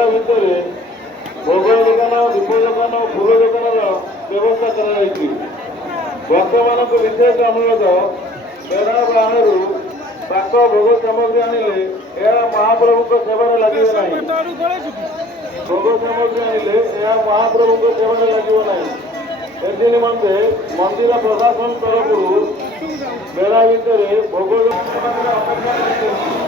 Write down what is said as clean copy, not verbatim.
ଭିତରେ ଭୋଗ ଦୋକାନ, ଦୀପ ଦୋକାନ, ଫୁଲ ଦୋକାନର ବ୍ୟବସ୍ଥା କରାଯାଇଛି। ଭକ୍ତମାନଙ୍କୁ ବିଶେଷ ଅନୁରୋଧ, ବେଢ଼ା ବାହାରୁ ପାକ ଭୋଗ ସାମଗ୍ରୀ ଆଣିଲେ ଏହା ମହାପ୍ରଭୁଙ୍କ ସେବାରେ ଲାଗିବ ନାହିଁ। ଭୋଗ ସାମଗ୍ରୀ ଆଣିଲେ ଏହା ମହାପ୍ରଭୁଙ୍କ ସେବାରେ ଲାଗିବ ନାହିଁ। ଏଥି ନିମନ୍ତେ ମନ୍ଦିର ପ୍ରଶାସନ ତରଫରୁ ବେଢ଼ା ଭିତରେ ଭୋଗ ଦୋକାନ ଅପେକ୍ଷା କରିଛନ୍ତି।